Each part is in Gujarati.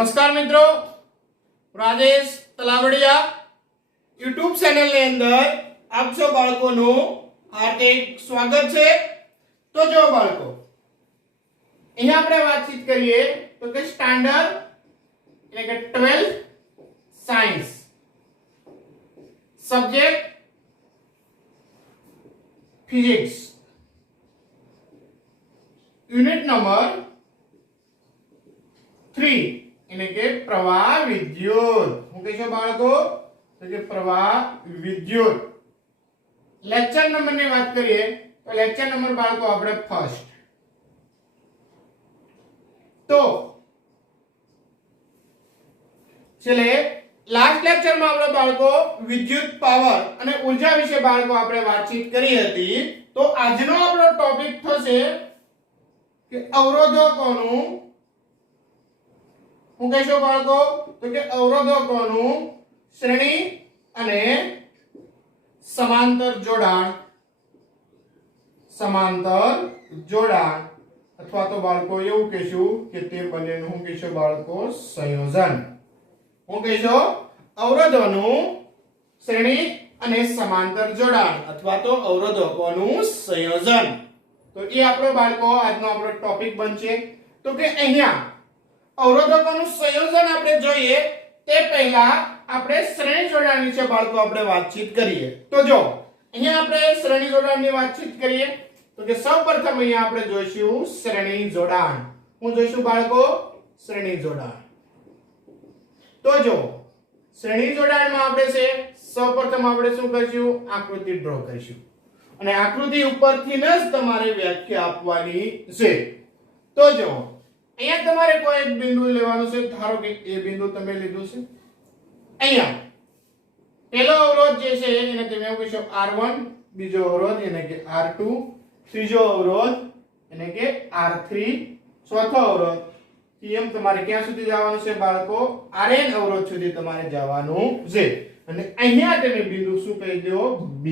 નમસ્કાર મિત્રો, રાજેશ તલાવડિયા યુટ્યુબ ચેનલ ની અંદર આપ સૌ બાળકોનું હાર્દિક સ્વાગત છે। તો જો બાળકો, અહીંયા આપણે વાતચીત કરીએ તો કે સ્ટાન્ડર્ડ એટલે કે 12th science subject physics unit number 3 એટલે કે પ્રવાહ વિદ્યુત। હું કહીશો બાળકો તો કે પ્રવાહ વિદ્યુત લેક્ચર નંબર ની વાત કરીએ તો લેક્ચર નંબર બાળકો આપણે ફર્સ્ટ। તો ચલે લાસ્ટ લેક્ચર માં આપણે બાળકો વિદ્યુત પાવર અને ઉર્જા વિશે બાળકો આપણે વાતચીત કરી હતી। તો આજનો આપણો ટોપિક થશે કે અવરોધકોનું, હું કહીશો બાળકો તો કે અવરોધકોનું શ્રેણી અને સમાંતર જોડાણ અથવા તો બાળકો એવું કહીશું કે તે બંનેનું હું કહીશું બાળકો સંયોજન। હું કહીશો અવરોધોનું શ્રેણી અને સમાંતર જોડાણ અથવા તો અવરોધકોનું સંયોજન। તો એ આપણો બાળકો આજનો આપણો ટોપિક બનશે। તો કે અહીંયા અવરોધકોનું સંયોજન આપણે જોઈએ તે પહેલા આપણે શ્રેણી જોડાણ વિશે બાળકો આપણે વાતચીત કરીએ। તો જો અહીંયા આપણે શ્રેણી જોડાણની વાતચીત કરીએ તો કે સૌપ્રથમ અહીંયા આપણે જોઈશું શ્રેણી જોડાણ। હું જોઈશું બાળકો શ્રેણી જોડાણ। તો જો શ્રેણી જોડાણમાં આપણે છે સૌપ્રથમ આપણે શું કરીશું, આકૃતિ ડ્રો કરીશું અને આકૃતિ ઉપરથી જ તમારે વ્યાખ્યા આપવાની છે। તો જો અહીંયા તમારે કોઈ એક બિંદુ લેવાનું છે, ધારો કે એ બિંદુ તમે લીધું છે। અહીંયા પહેલો અવરોધ જે છે એને તમે એવું કહેશો R1, બીજો અવરોધ એને કે R2, ત્રીજો અવરોધ એને કે R3, ચોથો અવરોધ એમ તમારે ક્યાં સુધી જવાનું છે બાળકો, Rn અવરોધ સુધી તમારે જવાનું છે। અને અહીંયા તમે બિંદુ શું કહી દો, B।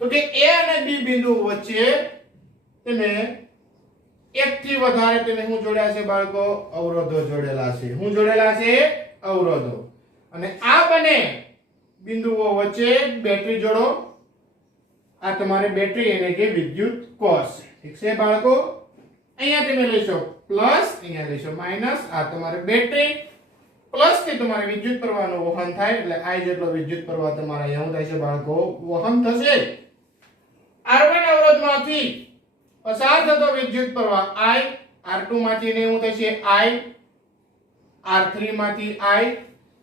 તો કે A અને B બિંદુ વચ્ચે તમે એક થી વધારે તમે શું જોડ્યા છે બાળકો, અવરોધો જોડેલા છે। શું જોડેલા છે, અવરોધો। અને આ બંને બિંદુઓ વચ્ચે બેટરી જોડો, આ તમારે બેટરી એટલે કે વિદ્યુત કોષ, ઠીક છે બાળકો। અહીંયા તમે લેશો પ્લસ, અહીંયા લેશો માઈનસ, આ તમારે બેટરી પ્લસ થી તમારે વિદ્યુત પ્રવાહનું વહન થાય એટલે I જેટલો વિદ્યુત પ્રવાહ તમારે અહીંયા શું થાય છે બાળકો, વહન થશે। R1 અવરોધમાંથી પસાર થતો વિદ્યુત પ્રવાહ I, R2 માંથી ને શું થશે I, R3 માંથી I,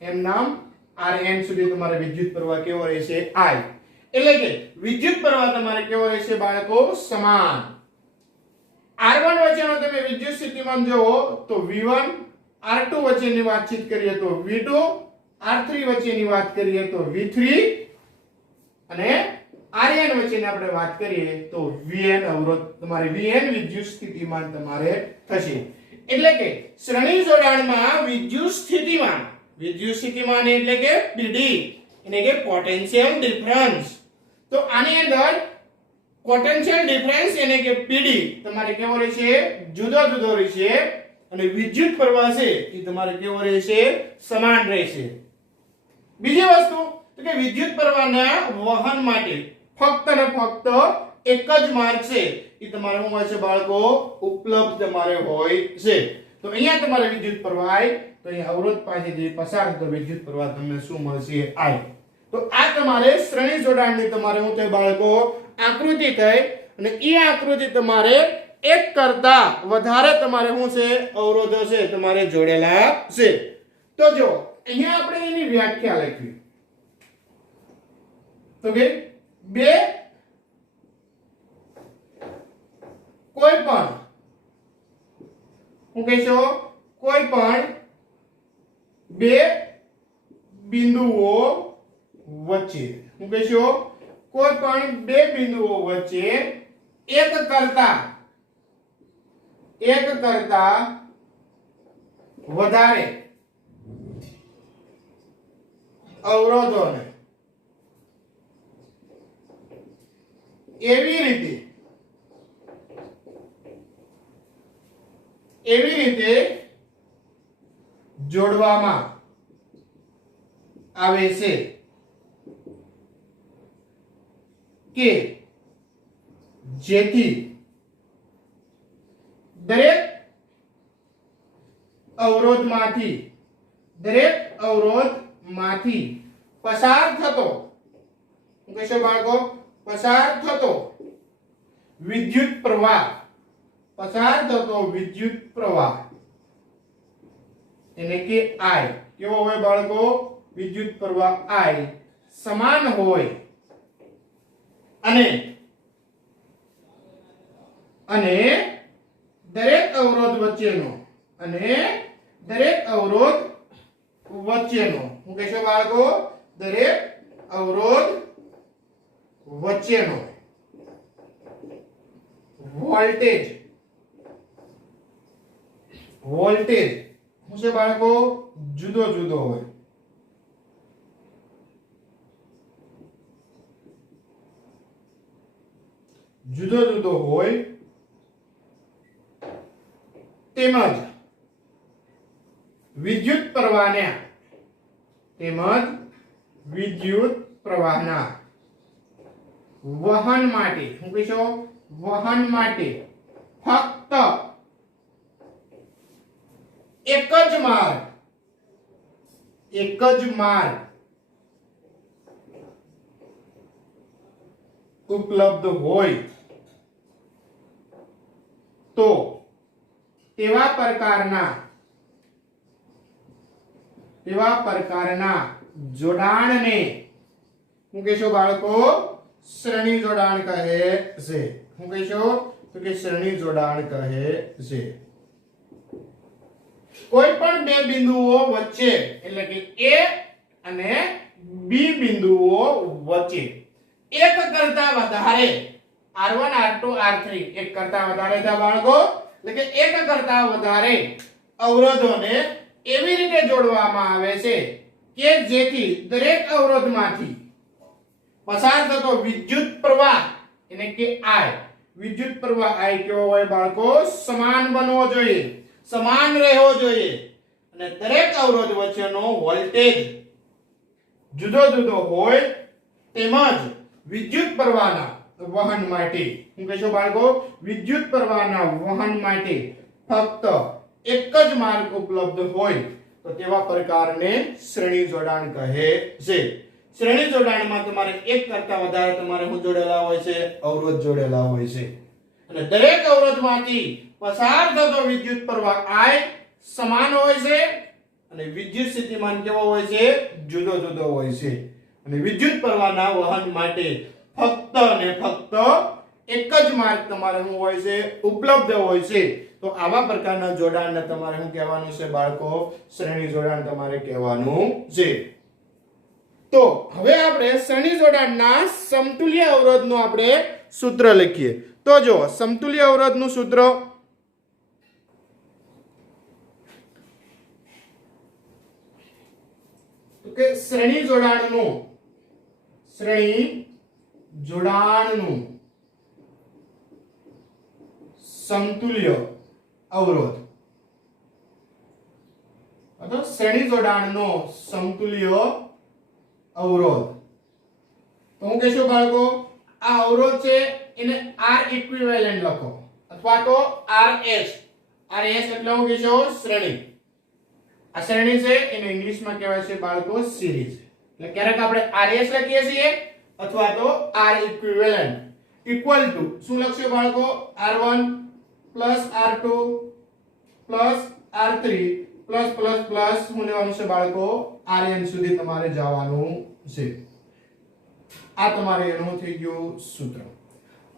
એમ નામ Rn સુધી તમારે વિદ્યુત પ્રવાહ કેવો રહેશે I। એટલે કે વિદ્યુત પ્રવાહ તમારે કેવો રહેશે બાળકો, સમાન। R1 વચ્ચેનો તમે વિદ્યુત સ્થિતિમાન જોવો તો V1, R2 વચ્ચેની વાતચીત કરીએ તો V2, R3 વચ્ચેની વાત કરીએ તો V3 અને Rn વચ્ચેની આપણે વાત કરીએ તો Vn અવરોધ તમારે Vn વિદ્યુત સ્થિતિમાન તમારે થશે। એટલે કે શ્રેણી જોડાણમાં વિદ્યુત સ્થિતિમાન એટલે કે Pd એટલે કે પોટેન્શિયલ ડિફરન્સ। તો આની અંદર પોટેન્શિયલ ડિફરન્સ એટલે કે Pd તમારે કેવો રહેશે, જુદો જુદો રહેશે અને વિદ્યુત પ્રવાહ છે એ તમારે કેવો રહેશે, સમાન રહેશે। બીજી વસ્તુ તો કે વિદ્યુત પ્રવાહના વહન માટે ફક્ત ને ફક્ત એક જ માર્ગ છે એ તમારે શું હોય છે બાળકો, ઉપલબ્ધ તમારે હોય છે। તો અહીંયા તમારે વિદ્યુત પ્રવાહ I, તો અહીંયા અવરોધ પાસેથી પસાર થતો વિદ્યુત પ્રવાહ તમને શું મળશે, I। તો આ તમારે શ્રેણી જોડાણની તમારે શું થાય બાળકો, આકૃતિ થઈ અને એ આકૃતિ તમારે એક કરતા વધારે તમારે શું છે, અવરોધો છે તમારે જોડેલા છે। તો જો અહીંયા આપણે એની વ્યાખ્યા લખી તો કે બે કોઈ પણ, હું કહીશો કોઈ પણ બે બિંદુઓ વચ્ચે, હું કહીશો કોઈ પણ બે બિંદુઓ વચ્ચે એક કરતા વધારે અવરોધોને એવી રીતે જોડવામાં આવે છે કે જેથી દરેક અવરોધમાંથી પસાર થતો શું કહેશો બાળકો પસાર થતો વિદ્યુત પ્રવાહ એને કે I કેવો હોય બાળકો વિદ્યુત પ્રવાહ I સમાન હોય અને દરેક અવરોધ વચ્ચેનો શું કહેશો બાળકો દરેક અવરોધ વચ્ચેનો વોલ્ટેજ શું છે બાળકો જુદો જુદો હોય તેમજ વિદ્યુત પ્રવાહના વહન માટે શું કહેશો વહન માટે ફક્ત એક જ માર્ગ ઉપલબ્ધ હોય તો તેવા પ્રકારના જોડાણને શું કહેશો બાળકો શ્રેણી જોડાણ કહે છે શું કહેશો તો કે શ્રેણી જોડાણ કહે છે કોઈ પણ બે બિંદુઓ વચ્ચે એટલે કે A અને B બિંદુઓ વચ્ચે એક કરતા વધારે R1 R2 R3 એક કરતા વધારે હતા બાળકો એટલે કે એક કરતા વધારે અવરોધોને એવી રીતે જોડવામાં આવે છે કે જેથી દરેક અવરોધમાંથી પસાર થતો વિદ્યુત પ્રવાહ એને કે I વિદ્યુત પ્રવાહ I કેવો હોય બાળકો સમાન બનવો જોઈએ સમાન રહેવો જોઈએ અને દરેક અવરોધ વચ્ચેનો વોલ્ટેજ જુદો જુદો હોય તેમજ વિદ્યુત પ્રવાહના વહન માટે શું કહેશો બાળકો વિદ્યુત પ્રવાહના વહન માટે ફક્ત એક જ માર્ગ ઉપલબ્ધ હોય તો તેવા પ્રકારને શ્રેણી જોડાણ કહે છે શ્રેણી જોડાણમાં તમારે એક કરતા વધારે તમારે શું જોડેલા હોય છે અવરોધ જોડેલા હોય છે અને દરેક અવરોધમાંથી પસાર થતો વિદ્યુત પ્રવાહ I સમાન હોય છે અને વિદ્યુત સ્થિતિમાન કેવો હોય છે જુદો જુદો હોય છે અને વિદ્યુત પ્રવાહના વહન માટે ફક્ત ને ફક્ત એક જ માર્ગ તમારે શું હોય છે ઉપલબ્ધ હોય છે તો આવા પ્રકારના જોડાણને તમારે શું કહેવાનું છે બાળકો શ્રેણી જોડાણ તમારે કહેવાનું છે તો હવે આપણે શ્રેણી જોડાણના સમતુલ્ય અવરોધનું આપણે સૂત્ર લખીએ તો જો સમતુલ્ય અવરોધનું સૂત્ર કે શ્રેણી જોડાણનું સમતુલ્ય અવરોધ અથવા શ્રેણી જોડાણનો સમતુલ્ય અવરોધ તો હું કહેશું બાળકો આ અવરોધ છે એને R ઇક્વિવેલન્ટ લખો અથવા તો RS એટલે હું કહેશો શ્રેણી આ શ્રેણી છે એને ઇંગ્લિશમાં કહેવાય છે બાળકો સિરીઝ એટલે ક્યારેક આપણે RS લખીએ છીએ અથવા તો R ઇક્વિવેલન્ટ ઇક્વલ ટુ શું લખશો બાળકો R1 R2 R3 શું લેવાનું છે બાળકો Rn સુધી તમારે જવાનું છે આ તમારે એનું થઈ ગયું સૂત્ર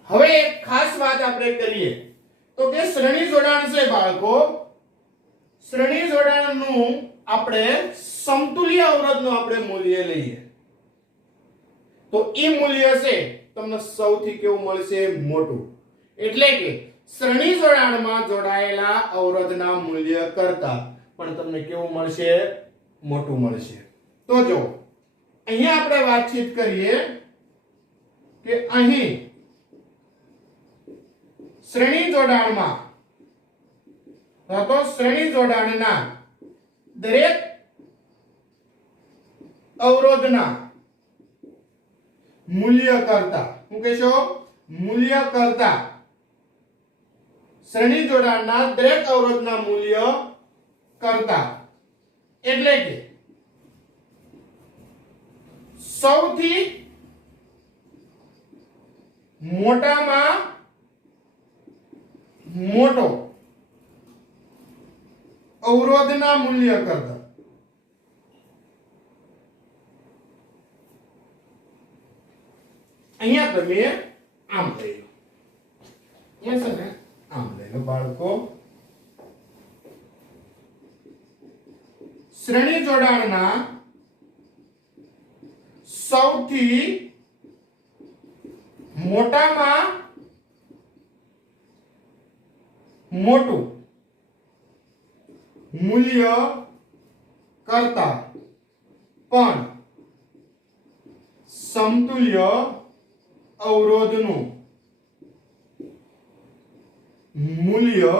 હવે એક ખાસ વાત આપણે કરીએ તો કે શ્રેણી જોડાણ છે બાળકો શ્રેણી જોડાણનું આપણે સમતુલ્ય અવરોધનું આપણે મૂલ્ય લઈએ તો એ મૂલ્ય છે તમને સૌથી કેવું મળશે મોટું એટલે કે શ્રેણી જોડાણમાં જોડાયેલા અવરોધના મૂલ્ય કરતા પણ તમને કેવું મળશે મોટું મળશે તો જો અહીંયા આપણે વાતચીત કરીએ કે અહીં શ્રેણી જોડાણમાં તો શ્રેણી જોડાણના દરેક અવરોધના મૂલ્ય કરતા શું કહેશો મૂલ્ય કરતા શ્રેણી જોડાણના દરેક અવરોધના મૂલ્ય કરતા એટલે કે સૌથી મોટામાં મોટો અવરોધના મૂલ્ય કરતા અહીંયા તમે આમ લઈ લો અહીંયા છે ને આમ લઈ લો બાળકો શ્રેણી જોડાણના સૌથી મોટામાં મોટું મૂલ્ય કરતા પણ સમતુલ્ય અવરોધનું મૂલ્ય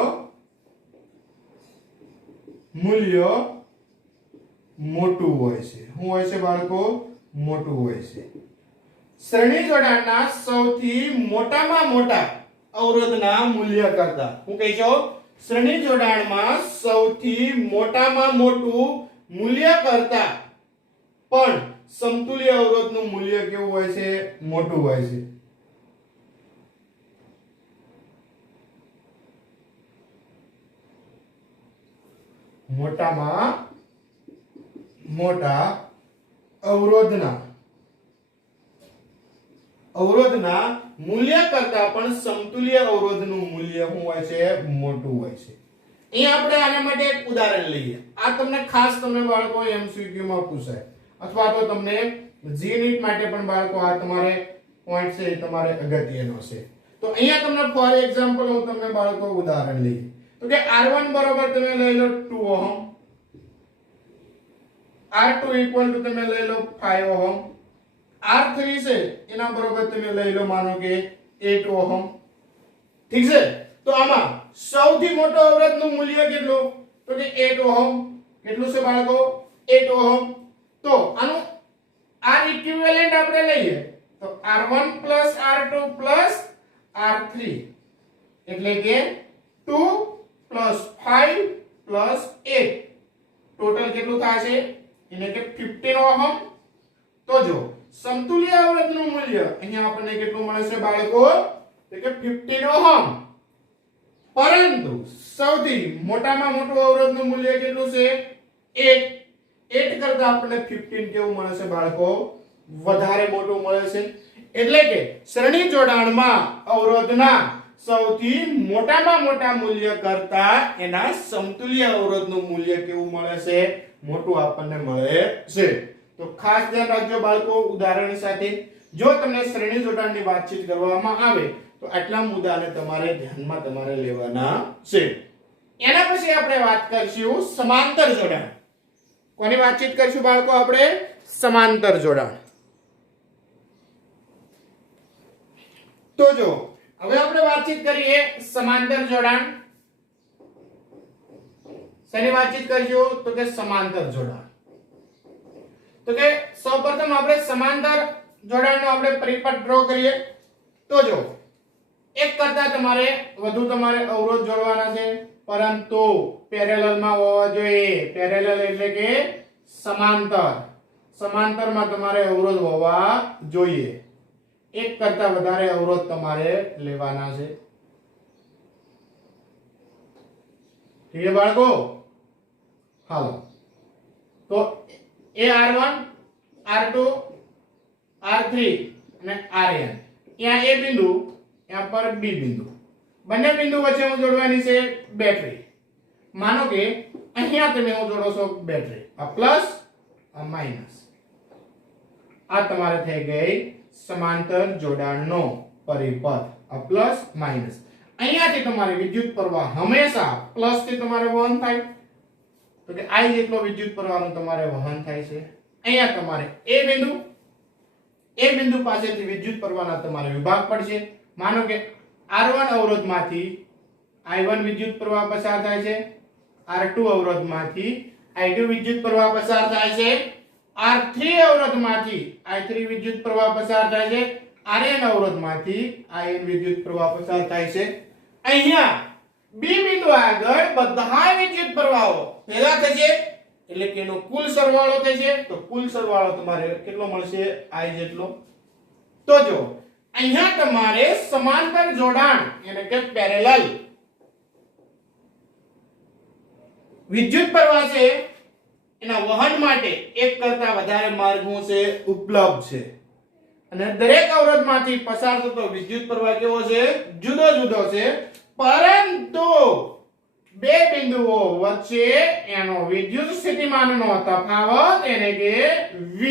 મોટું હોય છે શું હોય છે બાળકો મોટું હોય છે શ્રેણી જોડાણના સૌથી મોટામાં મોટા અવરોધના મૂલ્ય કરતા હું કહી છો શ્રેણી જોડાણમાં સૌથી મોટામાં મોટું મૂલ્ય કરતા પણ સમતુલ્ય અવરોધનું મૂલ્ય કેવું હોય છે મોટું હોય છે મોટામાં મોટા અવરોધના મૂલ્ય કરતા પણ સમતુલ્ય અવરોધનું મૂલ્ય શું હોય છે મોટું હોય છે અહીં આપણે આના માટે એક ઉદાહરણ લઈએ આ તમને ખાસ તમને બાળકો એમસીક્યુ માં પૂછાય અથવા તો તમને જીનીટ માટે પણ બાળકો આ તમારે પોઈન્ટ છે તમારે અગત્યનો છે તો અહીંયા તમને ફોર એક્ઝામ્પલ હું તમને બાળકો ઉદાહરણ લઈએ તો કે R1 બરાબર તમે લઈ લો 2 ઓહમ R2 ઇક્વલ ટુ તમે લઈ લો 5 ઓહમ R3 છે એના બરોબર તમે લઈ લો માનો કે 8 ઓહમ ઠીક છે તો આમાં સૌથી મોટો અવરોધનું મૂલ્ય કેટલું તો કે 8 ઓહમ કેટલું છે બાળકો 8 ઓહમ તો આનું R ઇક્વિવેલન્ટ આપણે લઈએ તો R1 R2 R3 એટલે કે 2 5 8 ટોટલ કેટલું થશે એટલે કે 15 ઓહમ તો જો સમતુલ્ય અવરોધનું મૂલ્ય અહીંયા આપણને કેટલું મળે છે બાળકો તો કે 15 ઓહમ પરંતુ સૌથી મોટામાં મોટું અવરોધનું મૂલ્ય કેટલું છે 8 કરતા આપણને 15 કેવું મળે છે બાળકો વધારે મોટું મળે છે એટલે કે શ્રેણી જોડાણમાં અવરોધના સૌથી મોટામાં મોટા મૂલ્ય કરતા એના સમતુલ્ય અવરોધનું મૂલ્ય કેવું મળે છે મોટું આપણને મળે છે તો ખાસ ધ્યાન રાખજો બાળકો ઉદાહરણ સાથે જો તમને શ્રેણી જોડાણની વાતચીત કરવામાં આવે તો આટલા મુદ્દાને તમારે ધ્યાનમાં તમારે લેવાના છે એના પછી આપણે વાત કરીશું સમાંતર જોડાણ કોની વાતચીત કરીશું બાળકો આપણે સમાંતર જોડાણ તો જો હવે આપણે વાતચીત કરીએ સમાંતર જોડાણ શેની વાતચીત કરીશું તો કે સમાંતર જોડાણ તો કે સૌપ્રથમ આપણે સમાંતર જોડાણનો આપણે પરિપથ ડ્રો કરીએ તો જો એક કરતા તમારે વધુ તમારે અવરોધ જોડવાના છે પરંતુ પેરેલલમાં હોવા જોઈએ પેરેલલ એટલે કે સમાંતરમાં તમારે અવરોધ હોવા જોઈએ એક કરતા વધારે અવરોધ તમારે લેવાના છે ઠીક છે બાળકો હાલો તો એ R1 R2 R3 અને Rn यहाँ ए बिंदु यहाँ पर बी बिंदु બંને બિંદુ વચ્ચે હું જોડવાની છે બેટરી માનો કે અહીંયા તમે હું જોડો છો બેટરી આ પ્લસ આ માઈનસ આ તમારે થઈ ગઈ સમાંતર જોડાણનો પરિપથ આ પ્લસ માઈનસ અહીંયાથી તમારી વિદ્યુત પ્રવાહ હંમેશા પ્લસ થી તમારે વહન થાય તો કે I જેટલો વિદ્યુત પ્રવાહનું તમારે વહન થાય છે અહીંયા તમારે એ બિંદુ પાસેથી વિદ્યુત પ્રવાહના તમારે વિભાગ પડશે માનો કે R1 અવરોધમાંથી I1 વિદ્યુત પ્રવાહ પસાર થાય છે R2 અવરોધમાંથી I2 વિદ્યુત પ્રવાહ પસાર થાય છે R3 અવરોધમાંથી I3 વિદ્યુત પ્રવાહ પસાર થાય છે Rn અવરોધમાંથી In વિદ્યુત પ્રવાહ પસાર થાય છે અહીંયા B બિંદુ આગળ બધા વિદ્યુત પ્રવાહો ભેગા થશે એટલે કે એનો કુલ સરવાળો થશે તો કુલ સરવાળો તમારે કેટલો મળશે I જેટલો તો જો અહીંયા તમારે સમાંતર જોડાણ એટલે કે પેરેલલ વિદ્યુત પ્રવાહ છે એના વહન માટે એક કરતા વધારે માર્ગો છે ઉપલબ્ધ છે અને દરેક અવરોધમાંથી પસાર થતો વિદ્યુત પ્રવાહ કેવો છે જુદો જુદો છે પરંતુ બે બિંદુઓ વચ્ચે એનો વિદ્યુત સ્થિતિમાનનો તફાવત એટલે કે V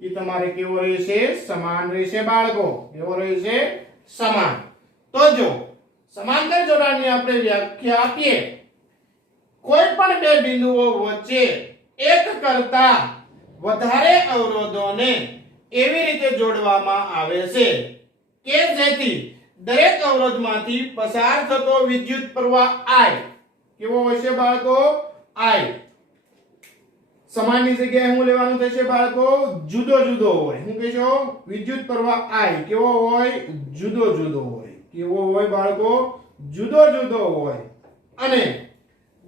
એ તમારે કેવો રહેશે સમાન રહેશે બાળકો કેવો રહેશે સમાન તો જો સમાંતર જોડાણની આપણે વ્યાખ્યા આપીએ કોઈ પણ બે બિંદુઓ વચ્ચે એક કરતા વધારે અવરોધોને એવી રીતે જોડવામાં આવે છે કે જેથી દરેક અવરોધમાંથી પસાર થતો વિદ્યુત પ્રવાહ I કેવો હોય છે બાળકો I સમાનની જગ્યાએ શું લેવાનું થશે બાળકો જુદો જુદો હોય શું કહેશો વિદ્યુત પ્રવાહ I કેવો હોય જુદો જુદો હોય કેવો હોય બાળકો જુદો જુદો હોય અને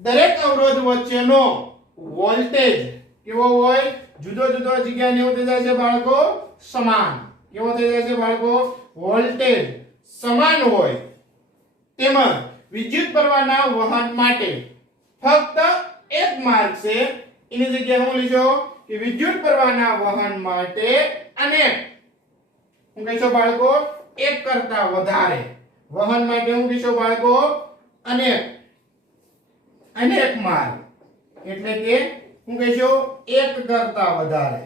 દરેક અવરોધ વચ્ચેનો વોલ્ટેજ કેવો હોય જુદો જુદો જગ્યાએ એવું થઈ જાય છે બાળકો સમાન કેવો થઈ જાય છે બાળકો વોલ્ટેજ સમાન હોય તેમાં વિદ્યુત પ્રવાહના વહન માટે ફક્ત એક માર્ગ છે એની જગ્યાએ હું લીધો કે વિદ્યુત પ્રવાહના વહન માટે અને હું કહીશો બાળકો એક કરતા વધારે વહન માટે હું કહીશો બાળકો અને અનેક માર્ગ એટલે કે હું કહીશો એક કરતા વધારે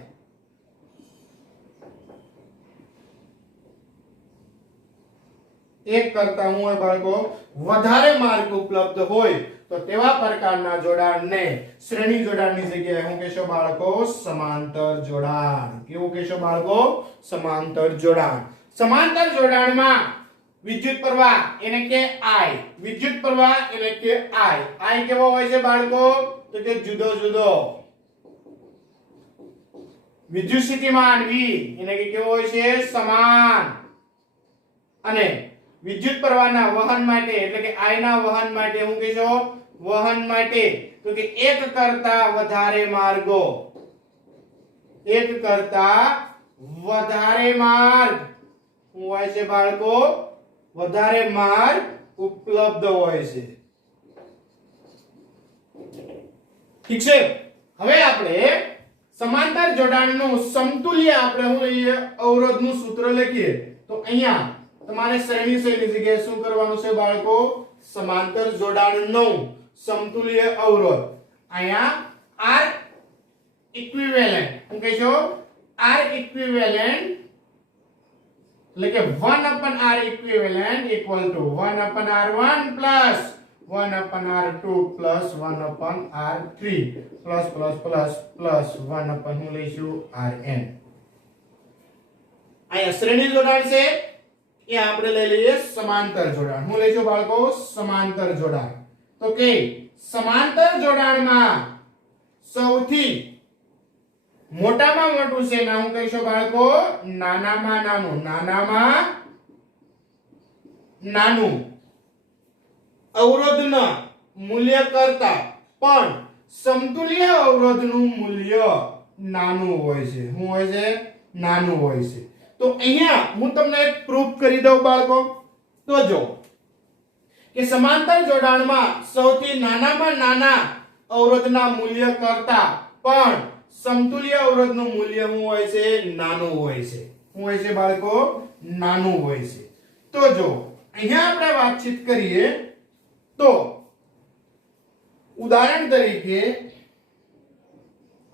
એક કરતા હું હોય બાળકો વધારે માર્ગ ઉપલબ્ધ હોય તો તેવા પ્રકારના જોડાણને શ્રેણી જોડાણની જગ્યાએ હું કહેશો બાળકો સમાંતર જોડાણ કેવું કહેશો બાળકો સમાંતર જોડાણ સમાંતર જોડાણમાં વિદ્યુત પ્રવાહ એટલે કે I વિદ્યુત પ્રવાહ એટલે કે I કેવો હોય છે બાળકો તો કે જુદો જુદો વિદ્યુત સ્થિતિમાન V એટલે કે કેવો હોય છે સમાન અને વિદ્યુત પ્રવાહના વહન માટે એટલે કે I ના વહન માટે હું કહેશો વહન માટે તો કે એક કરતા વધારે માર્ગો એક કરતા વધારે માર્ગ શું હોય છે બાળકો વધારે માર્ગ ઉપલબ્ધ હોય છે ઠીક છે હવે આપણે સમાંતર જોડાણનું સમતુલ્ય આપણે હું લઈએ અવરોધનું સૂત્ર લખીએ તો અહીંયા તમારે શ્રેણીની જગ્યાએ શું કરવાનું છે બાળકો સમાંતર જોડાણનું સમતુલ્ય અવરોધ અહીંયા R ઇક્વિવેલેન્ટ હું કહેશો R ઇક્વિવેલેન્ટ એટલે કે 1/R equivalent equal to 1/R1 plus 1/R2 plus 1/R3 plus 1/ હું લઈશું Rn અહીંયા શ્રેણી જોડાણ છે એ આપણે લઈ લઈએ સમાંતર જોડાણ હું લઈશું બાળકો સમાંતર જોડાણ તો કે સમાંતર જોડાણમાં સૌથી મોટામાં મોટું છે ના હું કહીશું બાળકો નાનામાં નાનું અવરોધના મૂલ્ય કરતા પણ સમતુલ્ય અવરોધનું મૂલ્ય નાનું હોય છે શું હોય છે નાનું હોય છે તો અહીંયા હું તમને એક પ્રૂફ કરી દઉં બાળકો તો જો કે સમાંતર જોડાણમાં સૌથી નાનામાં નાના અવરોધના મૂલ્ય કરતા પણ સમતુલ્ય અવરોધનું મૂલ્ય શું હોય છે નાનું હોય છે શું હોય છે બાળકો નાનું હોય છે તો જો અહીંયા આપણે વાતચીત કરીએ તો ઉદાહરણ તરીકે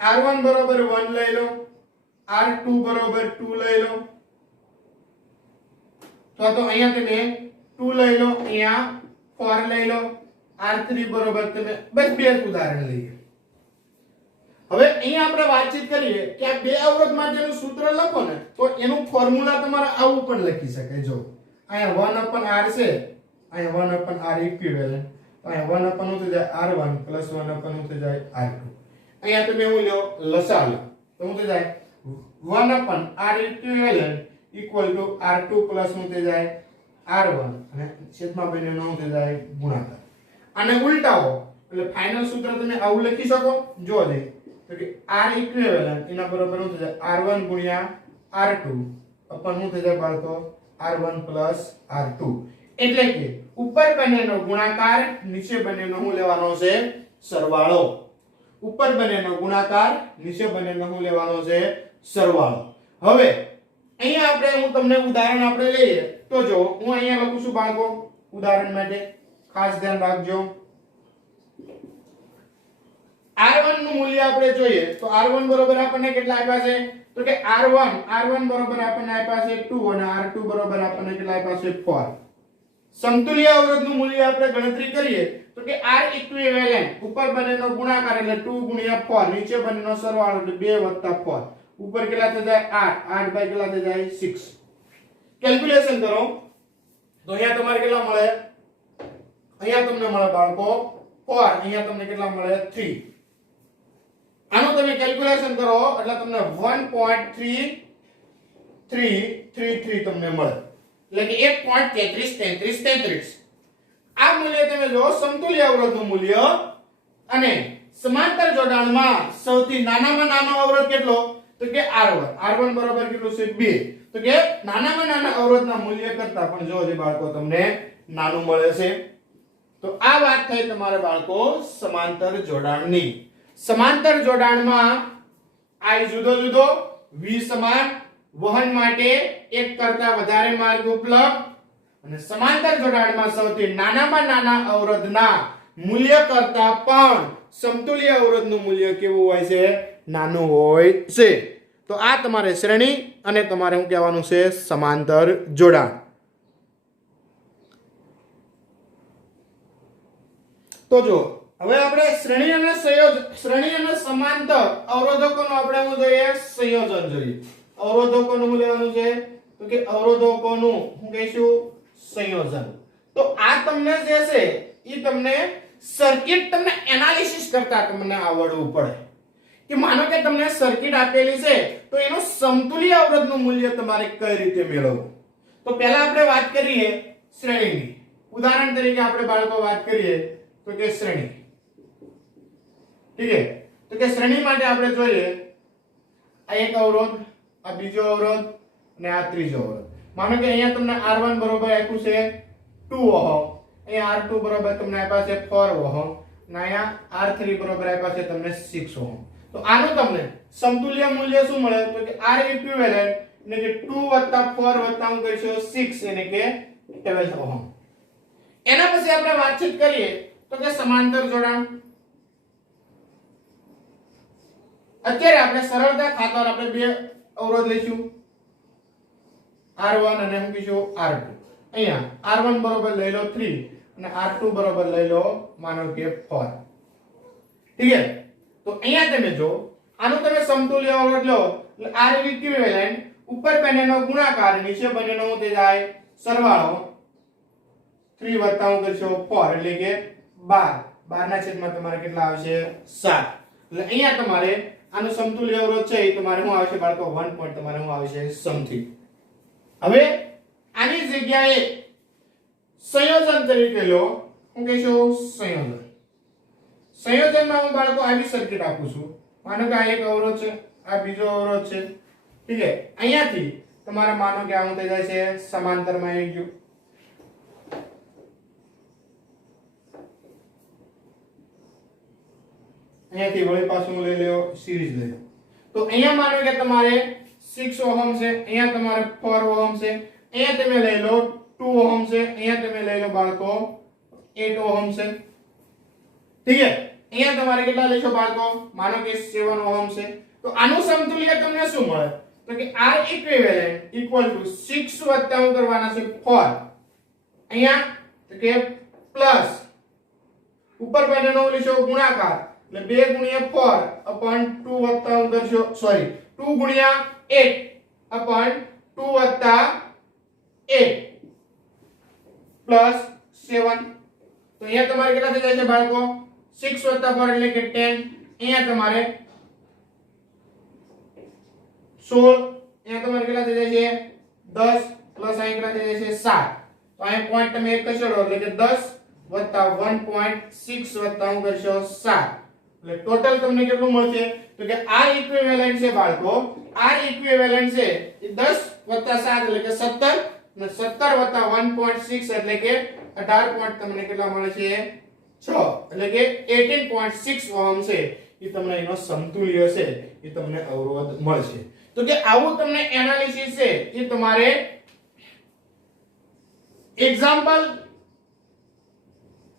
R1 બરોબર 1 લઈ લો R2 બરોબર 2 લઈ લો તો અહીંયા તમે 2 લઈ લો અહીંયા 4 લઈ લો R3 બરોબર તમે બસ બે ઉદાહરણ લઈએ હવે અહીંયા આપણે વાતચીત કરીએ કે આ બે અવરોધ માટેનું સૂત્ર લખો ને તો એનું ફોર્મ્યુલા તમારે આવું પણ લખી શકાય જો અહીંયા 1/R છે અહીંયા 1/R ઇક્વિવેલેન્ટ તો અહીંયા 1/શું થઈ જાય R1 1/શું થઈ જાય R2 અહીંયા તમે હું લ્યો લસા લો તો શું થઈ જાય 1 upon r equivalent equal to r2 plus શું થઈ જાય r1 અને છેદમાં બંનેનો શું થઈ જાય ગુણાકાર. આને ઉલટાવો એટલે ફાઇનલ સૂત્ર તમે આવું લખી શકો. જો દે તો કે r equivalent એના બરાબર શું થઈ જાય r1 ગુણ્યા r2 upon શું થઈ જાય બાળકો r1 plus r2 એટલે કે ઉપર બંનેનો ગુણાકાર નીચે બંનેનો શું લેવાનો છે સરવાળો. ઉપર બંનેનો ગુણાકાર નીચે બંનેનો શું લેવાનો છે સરવાળો. હવે અહીંયા આપણે હું તમને ઉદાહરણ આપણે લઈએ તો જો હું અહીંયા લખું છું બાળકો ઉદાહરણ માટે ખાસ ધ્યાન રાખજો. r1 નું મૂલ્ય આપણે જોઈએ તો r1 બરોબર આપણને કેટલા આપ્યા છે તો કે r1 બરોબર આપણને આપ્યા છે 2 અને r2 બરોબર આપણને કેટલા આપ્યા છે 4. સમતુલ્ય અવરોધનું મૂલ્ય આપણે ગણતરી કરીએ તો કે r ઇક્વિવેલેન્ટ ઉપર બંનેનો ગુણાકાર એટલે 2 ગુણ્યા 4 નીચે બંનેનો સરવાળો એટલે 2 વત્તા 4 ઉપર કેટલા થઈ જાય 8 બાય કેટલા થઈ જાય 6. કેલ્ક્યુલેશન કરો તો અહીંયા તમારે કેટલા મળે અહીંયા તમને મળે બાળકો 4 અહીંયા તમને કેટલા મળે 3. આનું તમે કેલ્ક્યુલેશન કરો એટલે તમને 1.3333 તમને મળે એટલે કે 1.3333. આ મૂલ્ય તમે જો સમતુલ્ય અવરોધનું મૂલ્ય અને સમાંતર જોડાણમાં સૌથી નાનામાં નાનો અવરોધ કેટલો તો કે r1 બરાબર કેટલું છે 2 તો કે નાનામાં નાના અવરોધના મૂલ્ય કરતા પણ જો જે બાળકો તમને નાનું મળે છે. તો આ વાત થઈ તમારે બાળકો સમાંતર જોડાણની. સમાંતર જોડાણમાં I જુદો જુદો V સમાન વહન માટે એક કરતા વધારે માર્ગ ઉપલબ્ધ અને સમાંતર જોડાણમાં સૌથી નાનામાં નાના અવરોધના મૂલ્ય કરતા પણ સમતુલ્ય અવરોધનું મૂલ્ય કેવું હોય છે નાનું હોય છે. તો આ તમારે શ્રેણી અને તમારે શું કહેવાનું છે સમાંતર જોડાણ. તો જો હવે આપણે શ્રેણી અને સમાંતર અવરોધકોનું આપણે શું જોઈએ સંયોજન જોઈએ. અવરોધકોનું શું લેવાનું છે તો કે અવરોધકોનું શું કહીશું સંયોજન. તો આ તમને જે છે એ તમને સર્કિટ તમને એનાલિસિસ કરતા તમને આવડવું પડે કે માનો કે તમને સર્કિટ આપેલી છે તો એનું સમતુલ્ય અવરોધનું મૂલ્ય તમારે કઈ રીતે મેળવવું. તો પહેલા આપણે વાત કરીએ શ્રેણીની. ઉદાહરણ તરીકે આપણે બાળકો વાત કરીએ તો કે શ્રેણી. ઠીક છે તો કે શ્રેણી માટે આપણે જોઈએ આ એક અવરોધ આ બીજો અવરોધ અને આ ત્રીજો અવરોધ. માનો કે અહીંયા તમને r1 બરોબર આપ્યું છે 2 ઓહમ, અહીંયા r2 બરોબર તમને આપ્યા છે 4 ઓહમ અને અહીંયા r3 બરોબર આપ્યા છે તમને 6 ઓહમ. તો આનું તમને સમતુલ્ય મૂલ્ય શું મળે તો કે r ઇક્વિવેલેન્ટ એટલે કે 2 4 હું કરીશું 6 એટલે કે 12 ઓહમ. એના પછી આપણે વાતચીત કરીએ તો કે સમાંતર જોડાણ. અત્યારે આપણે સરળતા ખાતર આપણે બે અવરોધ લઈશું r1 અને હું કહીશું r2. અહીંયા r1 બરોબર લઈ લો 3 અને r2 બરોબર લઈ લો માનો કે 4. ઠીક છે તો અહીંયા તમે જો આનું તમે સમતુલ્ય અવરોધ લો એટલે r ઇક્વિવેલેન્ટ ઉપર બંનેનો ગુણાકાર નીચે બંનેનો શું થઈ જાય સરવાળો 3 વત્તા હું કરીશું 4 એટલે કે 12 ના છેદમાં તમારે કેટલા આવશે 7. એટલે અહીંયા તમારે આનો સમતુલ્ય અવરોધ છે એ તમારે શું આવશે બાળકો 1 પોઈન્ટ તમારે શું આવશે સમથિંગ. હવે આની જગ્યાએ સંયોજન તરીકે લો હું કહીશું સંયોજન. સંયોજનમાં હું બાળકો આવી સર્કિટ આપું છું. માનો કે આ એક અવરોધ છે આ બીજો અવરોધ છે. ઠીક છે અહીંયાથી તમારે માનો કે આ શું થઈ જાય છે સમાંતરમાં આવી ગયું. અહીંયાથી વળી પાછું લઈ લ્યો સિરીઝ લઈ લો તો અહીંયા માનો કે તમારે 6 ઓહમ છે, અહીંયા તમારે 4 ઓહમ છે, અહીંયા તમે લઈ લો 2 ઓહમ છે, અહીંયા તમે લઈ લો બાળકો 8 ઓહમ છે. ઠીક છે અહીંયા તમારે કેટલા લેશો બાળકો માનો કે 7 ઓહમ છે. તો આનું સમતુલ્ય તમને શું મળે તો કે R ઇક્વિવેલેન્ટ ઇક્વલ ટુ 6 વત્તા હું કરવાના છે 4 અહીંયા તો કે પ્લસ ઉપર બંનેનો લેશો ગુણાકાર એટલે 2 ગુણ્યા 4 અપોન 2 વત્તા હું કરશો 2 ગુણ્યા 8 અપોન 2 વત્તા 8 પ્લસ 7. તો અહીંયા તમારે કેટલા થઈ જાય છે બાળકો 6 વત્તા 4 એટલે કે 10 અહીંયા તમારે 16 અહીંયા તમારે કેટલા થઈ જાય છે 10 પ્લસ અહીં કેટલા થઈ જાય છે 7 તો અહીં પોઈન્ટ તમે એક ખસેડો એટલે કે 10 વત્તા 1.6 વત્તા હું કરશો 7 એટલે ટોટલ તમને કેટલું મળશે તો કે આ ઇક્વિવેલન્ટ છે બાળકો આ ઇક્વિવેલન્ટ છે એ 10 વત્તા 7 એટલે કે 17 અને 17 વત્તા 1.6 એટલે કે 18 પોઈન્ટ તમને કેટલા મળે છે 6 એટલે કે 18.6 ઓહમ છે એ તમને એનો સમતુલ્ય છે એ તમને અવરોધ મળશે તો કે આવું તમને એનાલિસિસ છે એ તમારે એક્ઝામ્પલ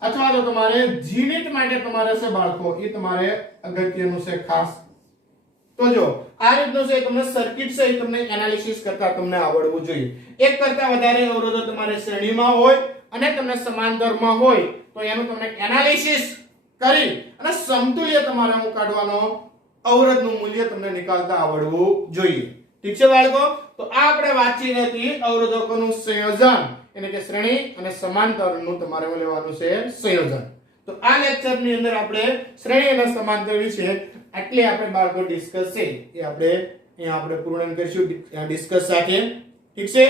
અથવા તો તમારે જીનિટ માટે તમારે છે બાળકો એ તમારે અગત્યનું છે ખાસ તો જો આ રીતનું છે તમને સર્કિટ છે એ તમને એનાલિસિસ કરતા તમને આવડવું જોઈએ એક કરતા વધારે અવરોધો તમારે શ્રેણીમાં હોય અને તમને સમાંતરમાં હોય તો એનું તમને એનાલિસિસ કરી અને સમતુલ્ય તમારે હું કાઢવાનો અવરોધનું મૂલ્ય તમને નિકાલતા આવડવું જોઈએ ઠીક છે બાળકો તો આ આપણે વાતચીત હતી અવરોધકોનું સંયોજન એટલે કે શ્રેણી અને સમાંતરનું તમારે લેવાનું છે સંયોજન તો આ લેક્ચરની અંદર આપણે શ્રેણી અને સમાંતર વિશે આટલી આપણે બાળકો ડિસ્કસ છે એ આપણે અહીંયા આપણે પૂર્ણ કરીશું ડિસ્કસ સાથે ઠીક છે